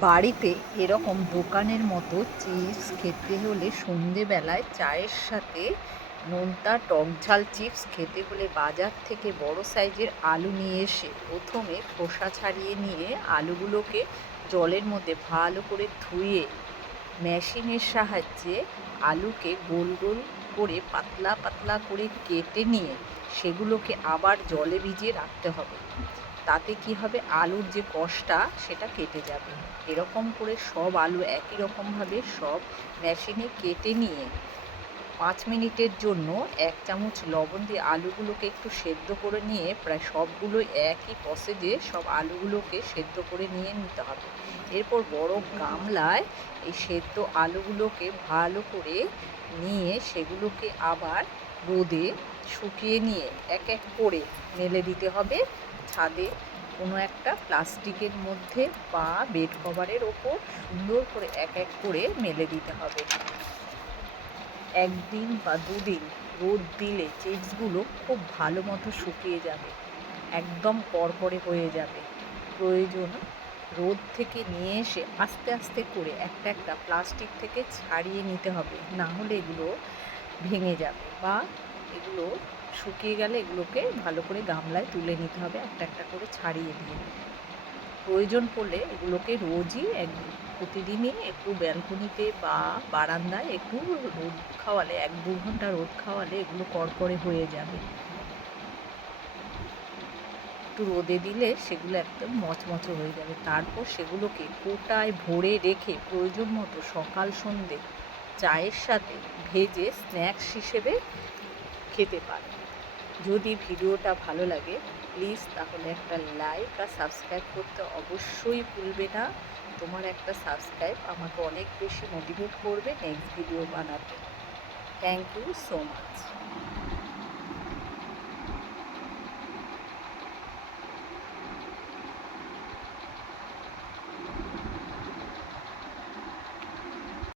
বাড়িতে এরকম দোকানের মতো চিপস খেতে হলে সন্ধেবেলায় চায়ের সাথে নোনতা টকঝাল চিপস খেতে হলে বাজার থেকে বড় সাইজের আলু নিয়ে এসে প্রথমে খোসা ছাড়িয়ে নিয়ে আলুগুলোকে জলের মধ্যে ভালো করে ধুয়ে মেশিনের সাহায্যে আলুকে গোল গোল করে পাতলা পাতলা করে কেটে নিয়ে সেগুলোকে আবার জলে ভিজিয়ে রাখতে হবে। তাতে কি হবে, আলুর যে কষটা সেটা কেটে যাবে। এরকম করে সব আলু একই রকমভাবে সব মেশিনে কেটে নিয়ে 5 মিনিটের জন্য 1 চামচ লবণ দিয়ে আলুগুলোকে একটু সেদ্ধ করে নিয়ে প্রায় সবগুলো একই প্রসেসে সব আলুগুলোকে সেদ্ধ করে নিয়ে নিতে হবে। এরপর বড় গামলায় এই সেদ্ধ আলুগুলোকে ভালো করে নিয়ে সেগুলোকে আবার রোদে শুকিয়ে নিয়ে এক এক করে মেলে দিতে হবে ছাদে কোনো একটা প্লাস্টিকের মধ্যে বা বেড কভারের ওপর সুন্দর করে এক এক করে মেলে দিতে হবে। 1 দিন বা 2 দিন রোদ দিলে চিপসগুলো খুব ভালো মতো শুকিয়ে যাবে, একদম কড়কড়ে হয়ে যাবে। প্রয়োজন রোদ থেকে নিয়ে এসে আস্তে আস্তে করে একটা একটা প্লাস্টিক থেকে ছাড়িয়ে নিতে হবে, না হলে এগুলো ভেঙে যাবে। বা এগুলো শুকিয়ে গেলে এগুলোকে ভালো করে গামলায় তুলে নিতে হবে একটা একটা করে ছাড়িয়ে দিয়ে। প্রয়োজন পড়লে এগুলোকে রোজই প্রতিদিনই একটু ব্যালকনিতে বা বারান্দায় একটু রোদ খাওয়ালে 1-2 ঘন্টা রোদ খাওয়ালে এগুলো কড়কড়ে হয়ে যাবে। একটু রোদে দিলে সেগুলো একদম মচমচে হয়ে যাবে। তারপর সেগুলোকে কোটায় ভরে রেখে প্রয়োজন মতো সকাল সন্ধে চায়ের সাথে ভেজে স্ন্যাক্স হিসেবে খেতে পারে। যদি ভিডিওটা ভালো লাগে প্লিজ তাহলে একটা লাইক আর সাবস্ক্রাইব করতে অবশ্যই ভুলবে না। তোমার একটা সাবস্ক্রাইব আমাকে অনেক বেশি মোটিভেট করবে নেক্সট ভিডিও বানাতে। Thank you so much.